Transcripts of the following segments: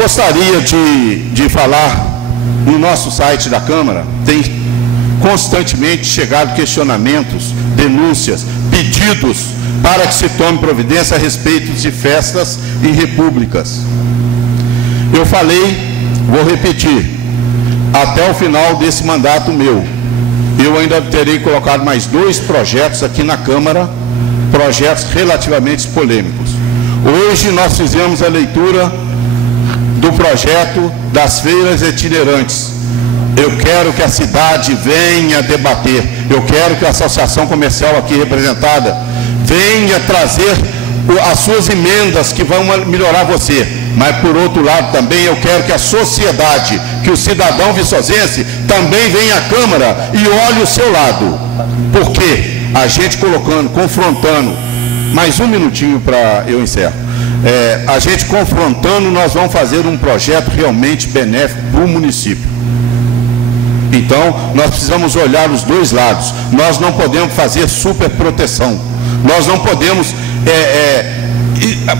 gostaria de falar, no nosso site da Câmara, tem constantemente chegado questionamentos, denúncias, pedidos para que se tome providência a respeito de festas e repúblicas. Eu falei, vou repetir, até o final desse mandato meu, eu ainda terei colocado mais 2 projetos aqui na Câmara, projetos relativamente polêmicos. Hoje nós fizemos a leitura do projeto das feiras itinerantes. Eu quero que a cidade venha debater, eu quero que a associação comercial aqui representada venha trazer as suas emendas que vão melhorar você. Mas, por outro lado, também eu quero que a sociedade, que o cidadão viçosense também venha à Câmara e olhe o seu lado. Porque a gente colocando, confrontando, mais um minutinho para eu encerro, a gente confrontando, nós vamos fazer um projeto realmente benéfico para o município. Então, nós precisamos olhar os dois lados. Nós não podemos fazer superproteção. Nós não podemos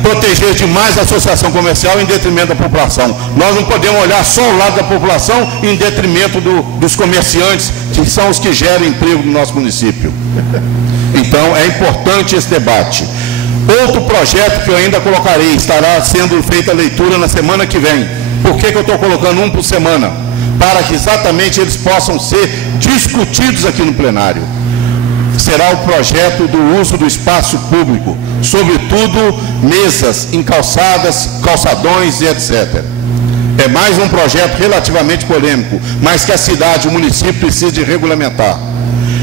proteger demais a associação comercial em detrimento da população. Nós não podemos olhar só o lado da população em detrimento dos comerciantes, que são os que geram emprego no nosso município. Então, é importante esse debate. Outro projeto que eu ainda colocarei, estará sendo feita a leitura na semana que vem. Por que eu estou colocando um por semana? Para que exatamente eles possam ser discutidos aqui no plenário. Será o projeto do uso do espaço público, sobretudo mesas em calçadas, calçadões e etc. É mais um projeto relativamente polêmico, mas que a cidade, o município precisa de regulamentar.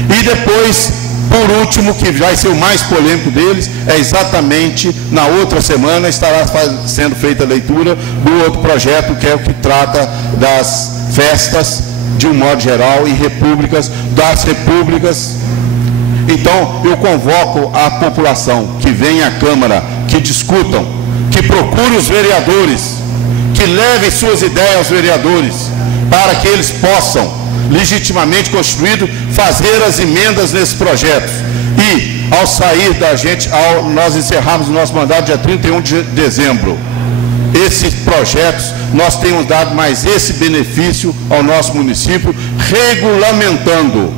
E depois, por último, que vai ser o mais polêmico deles, é exatamente na outra semana estará sendo feita a leitura do outro projeto, que é o que trata das festas, de um modo geral, e repúblicas, das repúblicas. Então, eu convoco a população que venha à Câmara, que discutam, que procurem os vereadores, que levem suas ideias aos vereadores, para que eles possam, legitimamente constituído, fazer as emendas nesses projetos. E, ao sair da gente, nós encerrarmos o nosso mandato dia 31 de dezembro. Esses projetos, nós temos dado mais esse benefício ao nosso município, regulamentando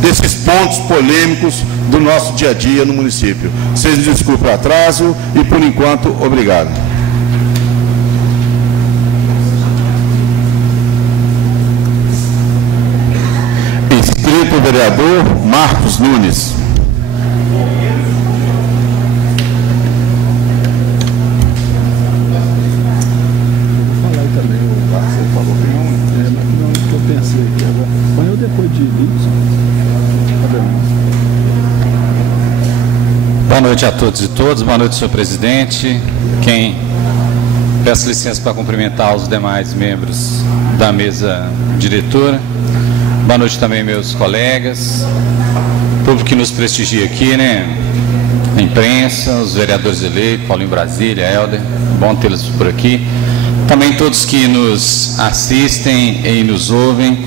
desses pontos polêmicos do nosso dia a dia no município. Vocês me desculpem o atraso e, por enquanto, obrigado. Inscrito o vereador Marcos Nunes. Boa noite a todos e todas, boa noite, senhor presidente. Peço licença para cumprimentar os demais membros da mesa diretora. Boa noite também, meus colegas, público que nos prestigia aqui, né? A imprensa, os vereadores eleitos, Paulinho Brasília, Helder, bom tê-los por aqui. Também todos que nos assistem e nos ouvem,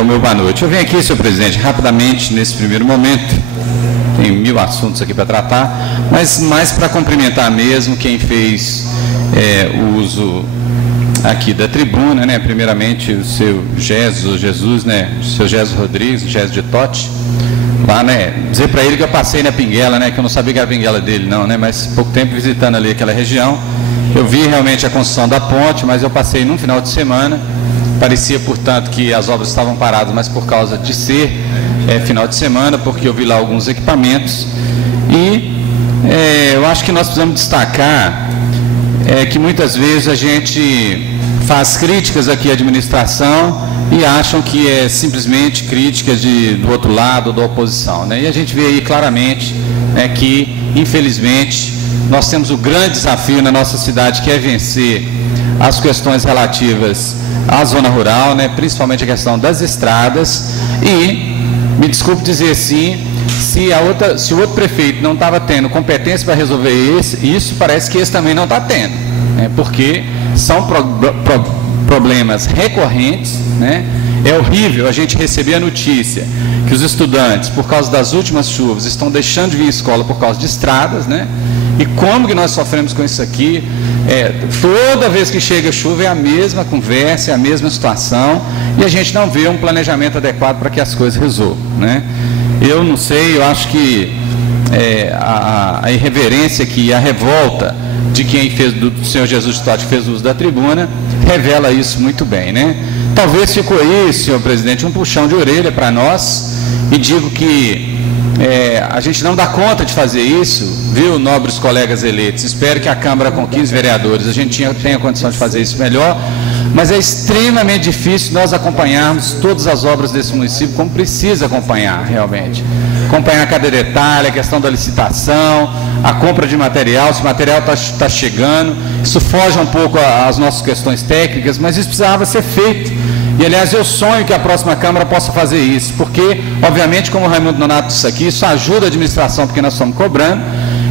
o meu boa noite. Eu venho aqui, senhor presidente, rapidamente, nesse primeiro momento, tem 1000 assuntos aqui para tratar, mas mais para cumprimentar mesmo quem fez o uso aqui da tribuna, né? Primeiramente o seu Jesus, né? O seu Jesus Rodrigues, Jesus de Totti, lá, né? Dizer para ele que eu passei na Pinguela, né? Que eu não sabia que era a Pinguela dele, não, né? Mas pouco tempo visitando ali aquela região, eu vi realmente a construção da ponte, mas eu passei num final de semana. Parecia, portanto, que as obras estavam paradas, mas por causa de ser final de semana, porque eu vi lá alguns equipamentos. E eu acho que nós precisamos destacar que muitas vezes a gente faz críticas aqui à administração e acham que é simplesmente críticas do outro lado, da oposição, né? E a gente vê aí claramente que, infelizmente, nós temos o grande desafio na nossa cidade, que é vencer as questões relativas à zona rural, né? Principalmente a questão das estradas. E, me desculpe dizer assim, se o outro prefeito não estava tendo competência para resolver isso, parece que esse também não está tendo, né? Porque são problemas recorrentes, né? É horrível a gente receber a notícia que os estudantes, por causa das últimas chuvas, estão deixando de vir à escola por causa de estradas, né? E como que nós sofremos com isso aqui? Toda vez que chega chuva é a mesma conversa, é a mesma situação, e a gente não vê um planejamento adequado para que as coisas resolvam, né? Eu não sei, eu acho que a irreverência aqui, a revolta de quem fez, do senhor Jesus de Totti, que fez uso da tribuna, revela isso muito bem, né? Talvez ficou aí, senhor presidente, um puxão de orelha para nós, e digo que a gente não dá conta de fazer isso, viu, nobres colegas eleitos. Espero que a Câmara, com 15 vereadores, a gente tenha condição de fazer isso melhor, mas é extremamente difícil nós acompanharmos todas as obras desse município como precisa acompanhar, realmente. Acompanhar cada detalhe, a questão da licitação, a compra de material, se o material está chegando. Isso foge um pouco às nossas questões técnicas, mas isso precisava ser feito. E, aliás, eu sonho que a próxima Câmara possa fazer isso, porque, obviamente, como o Raimundo Nonato disse aqui, isso ajuda a administração, porque nós estamos cobrando,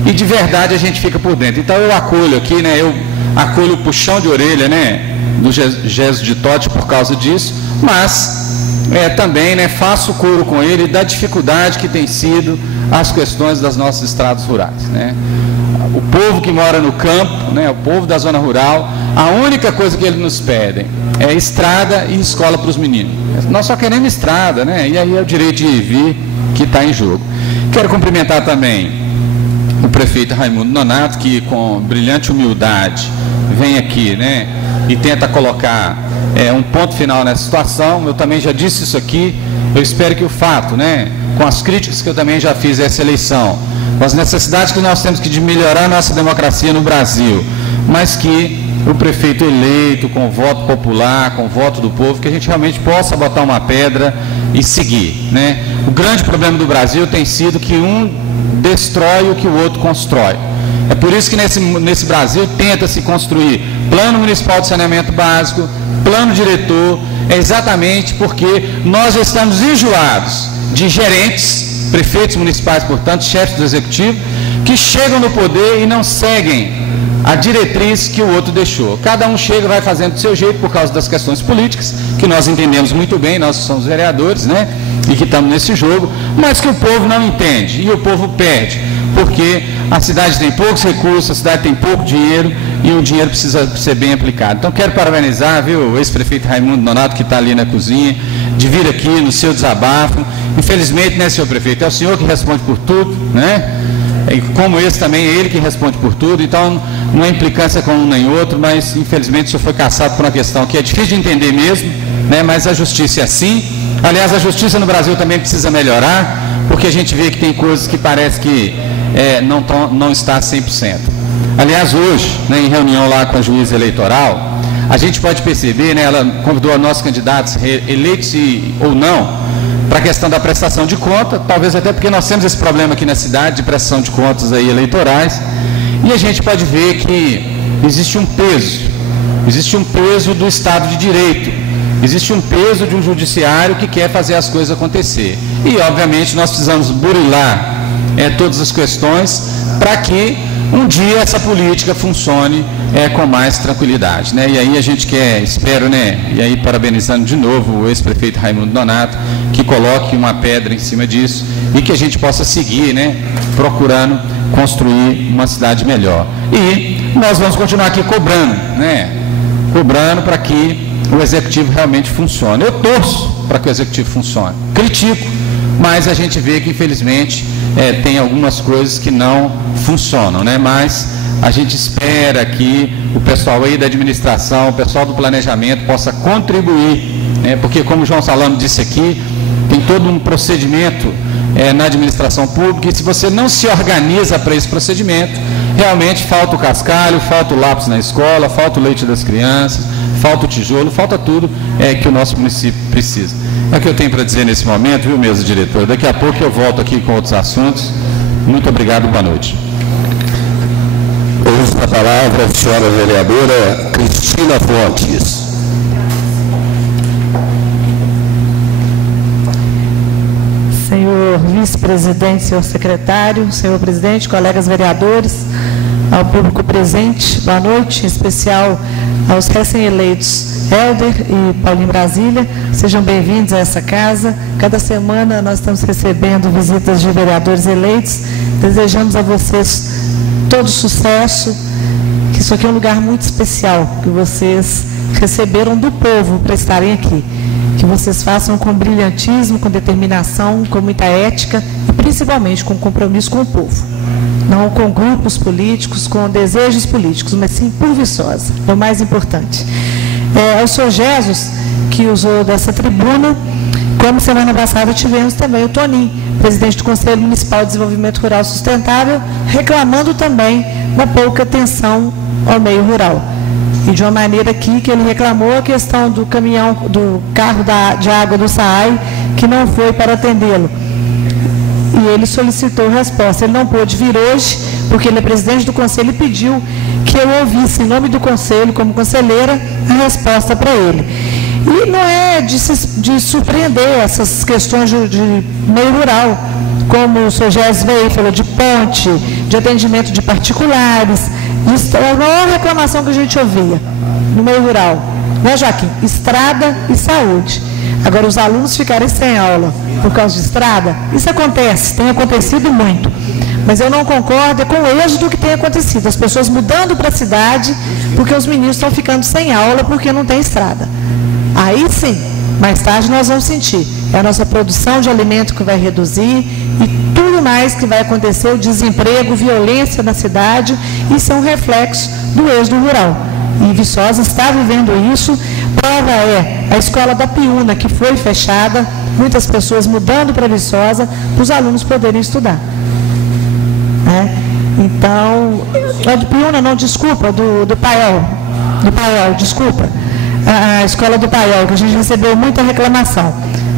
e de verdade a gente fica por dentro. Então, eu acolho aqui, né, eu acolho o puxão de orelha, né, do Jesus de Totti por causa disso, mas também, né, faço coro com ele da dificuldade que tem sido as questões das nossas estradas rurais, né. O povo que mora no campo, né, o povo da zona rural, a única coisa que eles nos pedem é estrada e escola para os meninos. Nós só queremos estrada, né? E aí é o direito de ir e vir que está em jogo. Quero cumprimentar também o prefeito Raimundo Nonato, que com brilhante humildade vem aqui, né, e tenta colocar um ponto final nessa situação. Eu também já disse isso aqui, eu espero que o fato, né, com as críticas que eu também já fiz a essa eleição, com as necessidades que nós temos de melhorar a nossa democracia no Brasil, mas que o prefeito eleito, com voto popular, com voto do povo, que a gente realmente possa botar uma pedra e seguir, né? O grande problema do Brasil tem sido que um destrói o que o outro constrói. É por isso que nesse Brasil tenta-se construir plano municipal de saneamento básico, plano diretor, exatamente porque nós já estamos enjoados de gerentes, prefeitos municipais, portanto, chefes do executivo, que chegam no poder e não seguem a diretriz que o outro deixou. Cada um chega e vai fazendo do seu jeito por causa das questões políticas, que nós entendemos muito bem, nós somos vereadores, né, e que estamos nesse jogo, mas que o povo não entende, e o povo perde, porque a cidade tem poucos recursos, a cidade tem pouco dinheiro, e o dinheiro precisa ser bem aplicado. Então, quero parabenizar, viu, o ex-prefeito Raimundo Nonato, que está ali na cozinha, de vir aqui no seu desabafo. Infelizmente, né, senhor prefeito, é o senhor que responde por tudo, né? E como esse também, é ele que responde por tudo, então não é implicância com um nem outro, mas infelizmente o senhor foi cassado por uma questão que é difícil de entender mesmo, né, mas a justiça é assim. Aliás, a justiça no Brasil também precisa melhorar, porque a gente vê que tem coisas que parece que não está 100%. Aliás, hoje, né, em reunião lá com a juíza eleitoral, a gente pode perceber, né, ela convidou a nossos candidatos, eleitos ou não, para a questão da prestação de conta, talvez até porque nós temos esse problema aqui na cidade, de prestação de contas aí eleitorais, e a gente pode ver que existe um peso do Estado de Direito, existe um peso de um judiciário que quer fazer as coisas acontecer. E, obviamente, nós precisamos burilar todas as questões para que um dia essa política funcione com mais tranquilidade, né? E aí a gente espero, né, e aí parabenizando de novo o ex-prefeito Raimundo Nonato, que coloque uma pedra em cima disso e que a gente possa seguir, né, procurando construir uma cidade melhor. E nós vamos continuar aqui cobrando, né, cobrando para que o executivo realmente funcione. Eu torço para que o executivo funcione, critico, mas a gente vê que infelizmente tem algumas coisas que não funcionam, né? Mas a gente espera que o pessoal aí da administração, o pessoal do planejamento possa contribuir, né? Porque como o João Salamo disse aqui, tem todo um procedimento na administração pública, e se você não se organiza para esse procedimento, realmente falta o cascalho, falta o lápis na escola, falta o leite das crianças, falta o tijolo, falta tudo que o nosso município precisa. É o que eu tenho para dizer nesse momento, viu, mesa diretora? Daqui a pouco eu volto aqui com outros assuntos. Muito obrigado, boa noite. Ouço a palavra a senhora vereadora Cristina Fontes. Senhor vice-presidente, senhor secretário, senhor presidente, colegas vereadores, ao público presente, boa noite, em especial aos recém-eleitos Helder e Paulinho Brasília, sejam bem-vindos a essa casa. Cada semana nós estamos recebendo visitas de vereadores eleitos, desejamos a vocês todo sucesso, que isso aqui é um lugar muito especial, que vocês receberam do povo para estarem aqui. Que vocês façam com brilhantismo, com determinação, com muita ética e principalmente com compromisso com o povo. Não com grupos políticos, com desejos políticos, mas sim por Viçosa, é o mais importante. Ao senhor Jesus, que usou dessa tribuna, como semana passada tivemos também o Toninho, presidente do Conselho Municipal de Desenvolvimento Rural Sustentável, reclamando também da pouca atenção ao meio rural. E de uma maneira aqui que ele reclamou a questão do caminhão, do carro de água do SAAI, que não foi para atendê-lo. E ele solicitou resposta. Ele não pôde vir hoje, porque ele é presidente do conselho e pediu que eu ouvisse, em nome do conselho, como conselheira, a resposta para ele. E não é de surpreender essas questões de meio rural, como o senhor Gés veio, falou de ponte, de atendimento de particulares. Isso é a maior reclamação que a gente ouvia no meio rural, né, Joaquim? Estrada e saúde. Agora, os alunos ficarem sem aula por causa de estrada, isso acontece, tem acontecido muito. Mas eu não concordo com o êxito que tem acontecido. As pessoas mudando para a cidade porque os meninos estão ficando sem aula porque não tem estrada. Aí sim, mais tarde nós vamos sentir. É a nossa produção de alimento que vai reduzir e tudo mais que vai acontecer, o desemprego, violência na cidade, isso é um reflexo do êxodo rural. E Viçosa está vivendo isso. Prova é a escola da Piúna, que foi fechada, muitas pessoas mudando para Viçosa, para os alunos poderem estudar. Então, a de Piúna, não, desculpa, do Paiol, desculpa. A escola do Paiol, que a gente recebeu muita reclamação,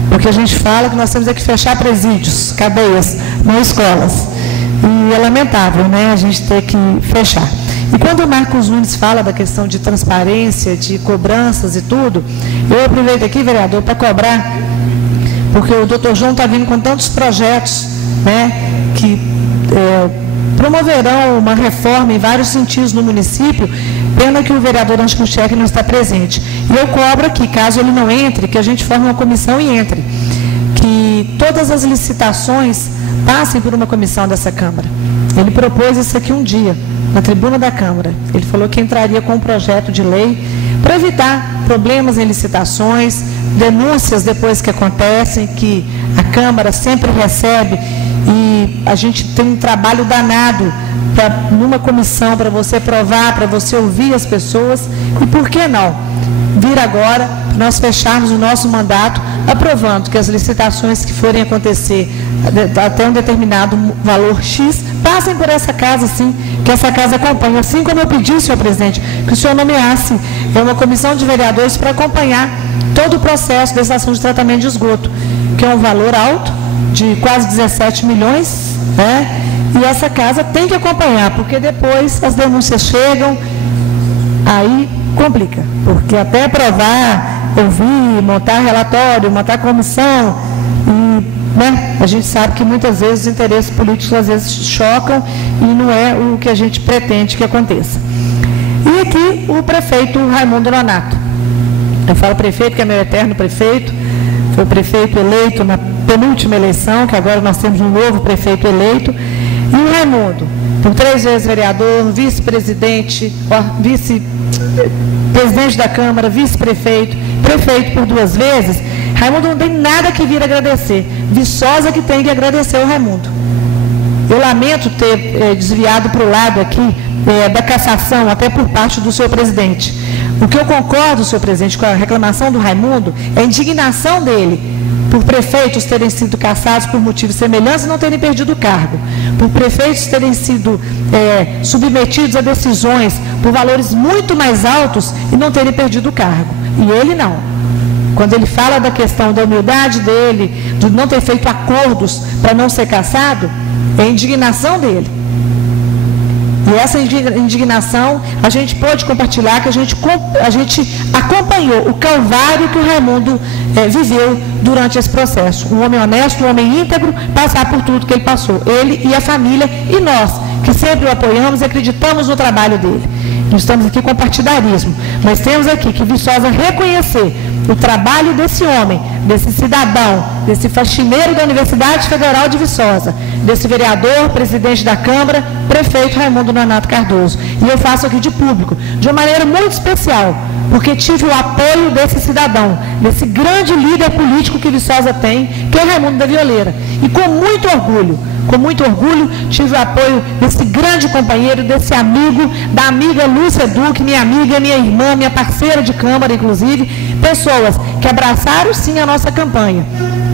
porque a gente fala que nós temos que fechar presídios, cadeias, não escolas. E é lamentável, né, a gente ter que fechar. E quando o Marcos Nunes fala da questão de transparência, de cobranças e tudo, eu aproveito aqui, vereador, para cobrar, porque o doutor João está vindo com tantos projetos, né, que promoverão uma reforma em vários sentidos no município. Pena que o vereador Ângelo Kuschek não está presente. E eu cobro aqui, caso ele não entre, que a gente forme uma comissão e entre. Que todas as licitações passem por uma comissão dessa Câmara. Ele propôs isso aqui um dia, na tribuna da Câmara. Ele falou que entraria com um projeto de lei para evitar problemas em licitações, denúncias depois que acontecem, que a Câmara sempre recebe, e a gente tem um trabalho danado numa comissão para você provar, para você ouvir as pessoas, e por que não vir agora, nós fecharmos o nosso mandato, aprovando que as licitações que forem acontecer até um determinado valor X, passem por essa casa, sim, que essa casa acompanhe. Assim como eu pedi, senhor presidente, que o senhor nomeasse uma comissão de vereadores para acompanhar todo o processo da estação de tratamento de esgoto, que é um valor alto, de quase 17 milhões, né? E essa casa tem que acompanhar, porque depois as denúncias chegam, aí complica, porque até aprovar, ouvir, montar relatório, montar comissão, e, né, a gente sabe que muitas vezes os interesses políticos às vezes chocam e não é o que a gente pretende que aconteça. E aqui o prefeito Raimundo Nonato. Eu falo prefeito, que é meu eterno prefeito, foi o prefeito eleito na penúltima eleição, que agora nós temos um novo prefeito eleito. E o Raimundo, por 3 vezes vereador, vice-presidente, vice-presidente da Câmara, vice-prefeito, prefeito por 2 vezes, Raimundo não tem nada que vir agradecer. Viçosa que tem que agradecer o Raimundo. Eu lamento ter desviado para o lado aqui da cassação, até por parte do senhor presidente. O que eu concordo, senhor presidente, com a reclamação do Raimundo, é a indignação dele por prefeitos terem sido cassados por motivos semelhantes e não terem perdido o cargo, por prefeitos terem sido submetidos a decisões por valores muito mais altos e não terem perdido o cargo. E ele não. Quando ele fala da questão da humildade dele, de não ter feito acordos para não ser cassado, é a indignação dele. E essa indignação a gente pode compartilhar, que a gente acompanhou o calvário que o Raimundo viveu durante esse processo. Um homem honesto, um homem íntegro, passar por tudo que ele passou. Ele e a família, e nós, que sempre o apoiamos e acreditamos no trabalho dele. Nós estamos aqui com partidarismo, Nós temos aqui que Viçosa reconhecer o trabalho desse homem, desse cidadão, desse faxineiro da Universidade Federal de Viçosa, desse vereador, presidente da Câmara, prefeito Raimundo Nonato Cardoso. E eu faço aqui de público, de uma maneira muito especial, porque tive o apoio desse cidadão, desse grande líder político que Viçosa tem, que é o Raimundo da Violeira. E com muito orgulho, tive o apoio desse grande companheiro, desse amigo, da amiga Lúcia Duque, minha amiga, minha irmã, minha parceira de Câmara, inclusive, pessoas que abraçaram sim a nossa campanha,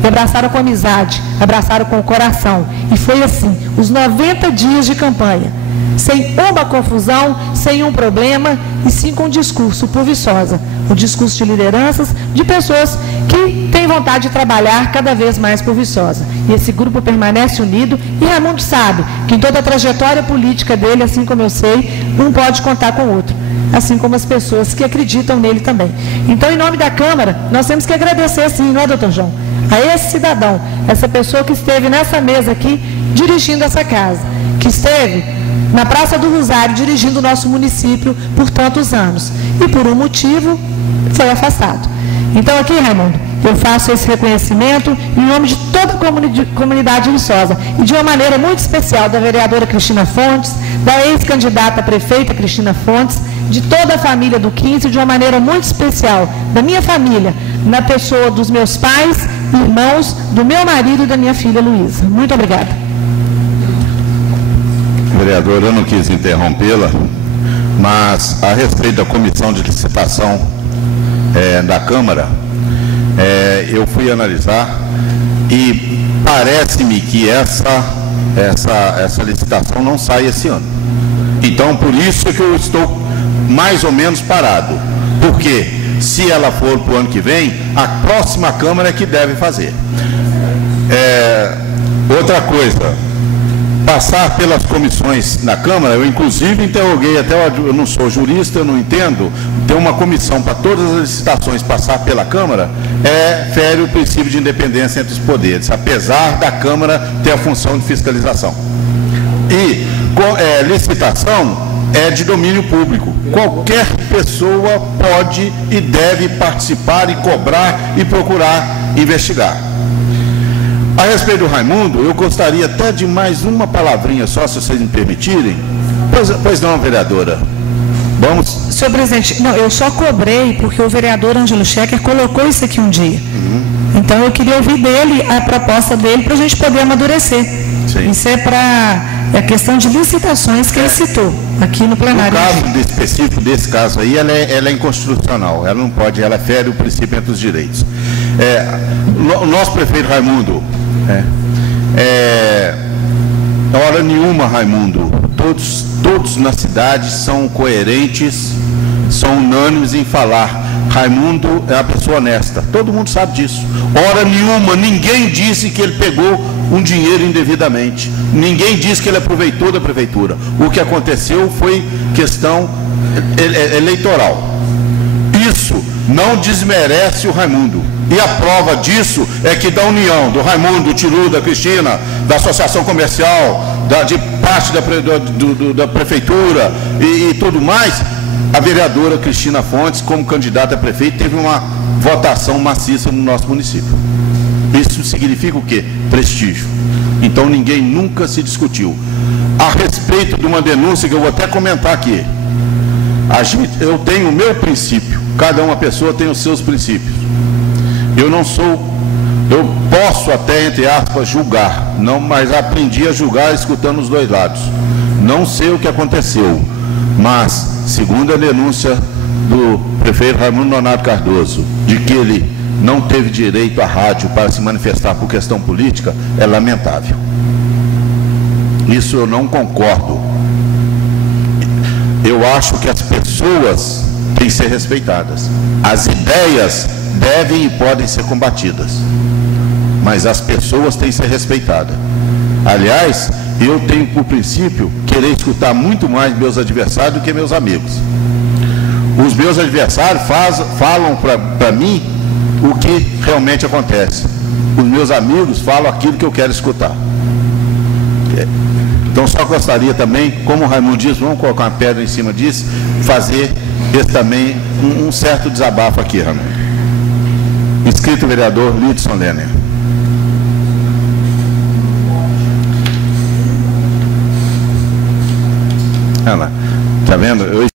que abraçaram com amizade, abraçaram com o coração. E foi assim, os 90 dias de campanha, sem uma confusão, sem um problema, e sim com um discurso por Viçosa, um discurso de lideranças, de pessoas que têm vontade de trabalhar cada vez mais por Viçosa. E esse grupo permanece unido, e Raimundo sabe que em toda a trajetória política dele, assim como eu sei, um pode contar com o outro, assim como as pessoas que acreditam nele também. Então, em nome da Câmara, nós temos que agradecer, sim, não é, doutor João, a esse cidadão, essa pessoa que esteve nessa mesa aqui, dirigindo essa casa, que esteve na Praça do Rosário, dirigindo o nosso município por tantos anos. E por um motivo, foi afastado. Então aqui, Raimundo, eu faço esse reconhecimento em nome de toda a comunidade viçosa, e de uma maneira muito especial da vereadora Cristina Fontes, da ex-candidata a prefeita Cristina Fontes, de toda a família do 15, de uma maneira muito especial da minha família, na pessoa dos meus pais, irmãos, do meu marido e da minha filha Luísa. Muito obrigada. Vereadora, eu não quis interrompê-la, mas a respeito da comissão de licitação da Câmara, eu fui analisar e parece-me que essa licitação não sai esse ano. Então, por isso que eu estou mais ou menos parado, porque se ela for para o ano que vem, a próxima Câmara é que deve fazer. Outra coisa, passar pelas comissões na Câmara, eu inclusive interroguei, até eu não sou jurista, eu não entendo, ter uma comissão para todas as licitações passar pela Câmara, fere o princípio de independência entre os poderes, apesar da Câmara ter a função de fiscalização. E licitação é de domínio público. Qualquer pessoa pode e deve participar e cobrar e procurar investigar. A respeito do Raimundo, eu gostaria até de mais uma palavrinha só, se vocês me permitirem. Pois não, vereadora. Vamos. Senhor presidente, não, eu só cobrei porque o vereador Ângelo Schecker colocou isso aqui um dia. Então eu queria ouvir dele, a proposta dele, para a gente poder amadurecer. Sim. Isso é para a questão de licitações que ele citou aqui no plenário. O caso específico desse caso aí, ela é inconstitucional, ela não pode, ela fere o princípio entre os direitos. O nosso prefeito Raimundo, hora nenhuma, Raimundo, todos na cidade são coerentes, são unânimes em falar. Raimundo é uma pessoa honesta, todo mundo sabe disso. Hora nenhuma, ninguém disse que ele pegou um dinheiro indevidamente, ninguém disse que ele aproveitou da prefeitura. O que aconteceu foi questão eleitoral. Isso não desmerece o Raimundo. E a prova disso é que da união do Raimundo, do Tiru, da Cristina, da Associação Comercial, de parte da Prefeitura e tudo mais, a vereadora Cristina Fontes, como candidata a prefeito, teve uma votação maciça no nosso município. Isso significa o quê? Prestígio. Então ninguém nunca se discutiu. A respeito de uma denúncia que eu vou até comentar aqui, eu tenho o meu princípio, cada uma pessoa tem os seus princípios. Eu posso até, entre aspas, julgar, não, mas aprendi a julgar escutando os dois lados. Não sei o que aconteceu, mas, segundo a denúncia do prefeito Raimundo Nonato Cardoso, de que ele não teve direito à rádio para se manifestar por questão política, é lamentável. Isso eu não concordo. Eu acho que as pessoas têm que ser respeitadas. As ideias devem e podem ser combatidas, mas as pessoas têm que ser respeitadas. Aliás, eu tenho por princípio querer escutar muito mais meus adversários do que meus amigos. Os meus adversários falam para mim o que realmente acontece. Os meus amigos falam aquilo que eu quero escutar. Então, só gostaria também, como o Raimundo disse, vamos colocar uma pedra em cima disso, fazer esse também um certo desabafo aqui, Raimundo. Inscrito vereador Lidson Lenner. Olha lá, tá vendo? Eu